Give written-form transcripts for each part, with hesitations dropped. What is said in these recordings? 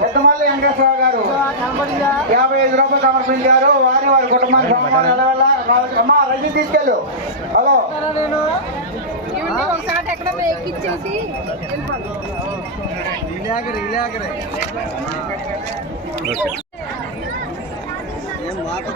పెద్దమల్లి వెంకటేశ్వర గారు 55 రూపాయలు సమర్పించారు. వారి కుటుంబానికి అమ్మా రజీ తీసుకెళ్ళు. హలో ఏం మాట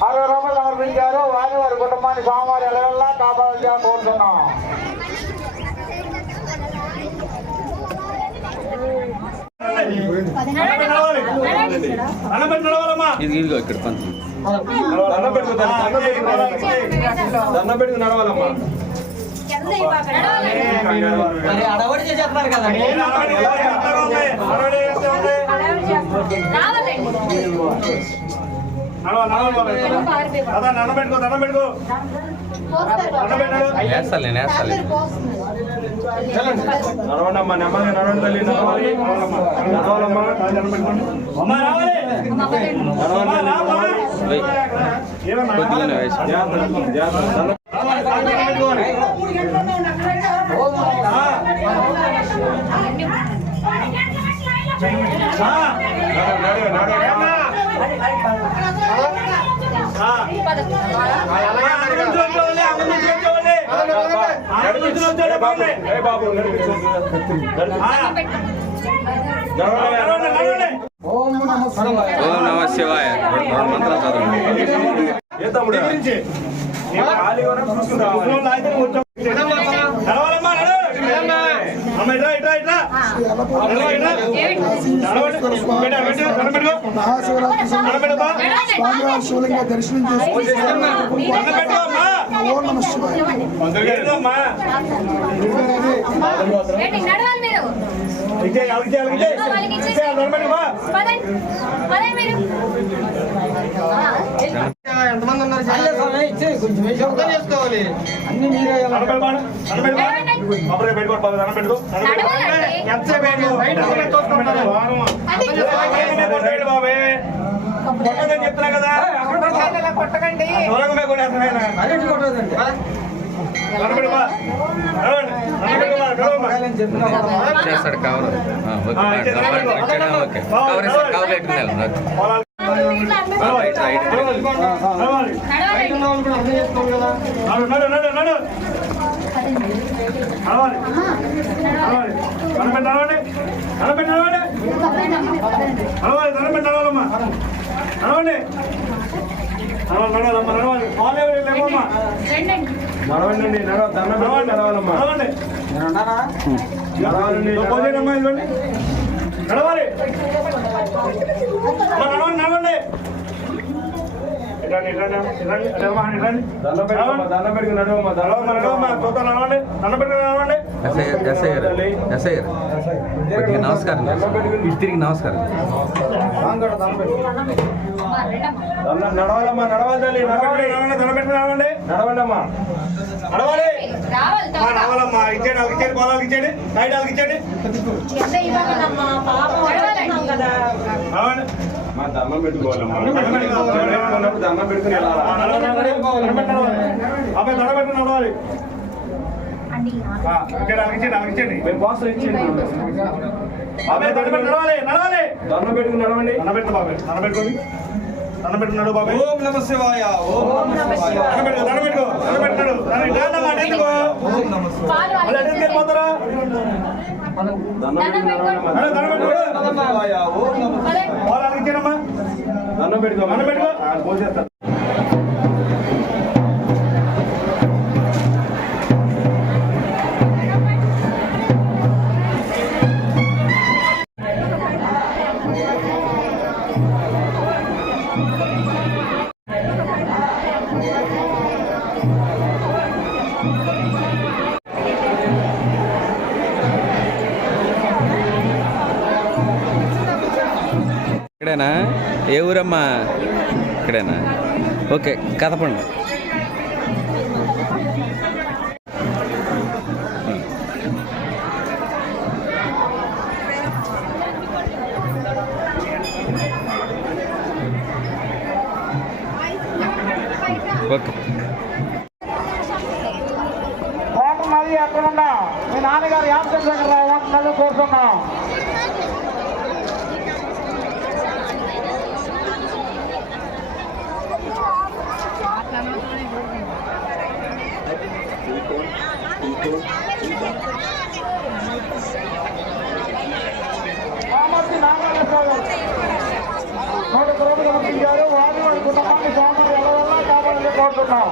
₹60 సమర్పించారు. వారి కుటుంబాన్ని స్వామివారి ఎలవెల్లా కాపాడాలని కోరుతున్నాం. ఇక్కడ దండం పెట్టుకు నడవాలమ్మా. అడవడి చేస్తున్నారు కదా నడవండమ్మా, నెమ్మదిగా నడవండి తల్లి. నడవాలి, నడవాలమ్మా. ఓం నమ శివాయ. 2 మంత్రాలు చదవండి. శివలింగ దర్శనం ఎంతమంది ఉన్నారు చేసుకోవాలి. అన్ని మీరే చెప్తున్నా కదా కొట్టకండి. చేస్తాడు కవర్. కవర్ పెట్టుకున్నాను. నడవండి నడవాలమ్మా. నడవాలి నడవండి. నమస్కారం. ఇటు తిరిగి నమస్కారం. నడవాలమ్మా. నడవాలి తల్లి. నడవండి. నడవండమ్మా. నడవాలి. రావాలమ్మా. ఇచ్చేయండి. వాళ్ళకి ఇచ్చేయండి. పొలాలకు ఇచ్చేయండి. సైడ్ వాళ్ళకి ఇచ్చేయండి. దండం పెట్టుకోవాలమ్మా. దండం పెట్టుకుని నడవాలి. ఇచ్చేయండి. మేము బాక్స్ ఇచ్చేయండి. నడవాలి. దండం పెట్టుకుని నడవండి. దండం పెట్టు బాబాయ్. దండం పెట్టుకోండి. దండం పెట్టుకున్నాడు బాబాయ్. ఓం నమ శివాయ. ఓం నమ శివాయ. దండం పెట్టుకున్నాడు. పోతారా దండం పెట్టుకో. పోసేస్తా. ఇక్కడేనా? ఏ ఊరమ్మా? ఇక్కడేనా? ఓకే, కథపండి. ఓకే. ఓటర్ మళ్ళీ ఎక్కడున్నా మీ నాన్నగారు యామచంద్రరావు ఓటర్ మళ్ళీ కోరుతున్నాం. కామర్తి నాగేశ్వరరావు 100 కోట్లు పంపించారు. వారి వారి కుటుంబాన్ని సోమవారం ఎలా కావాలని కోరుతున్నాం.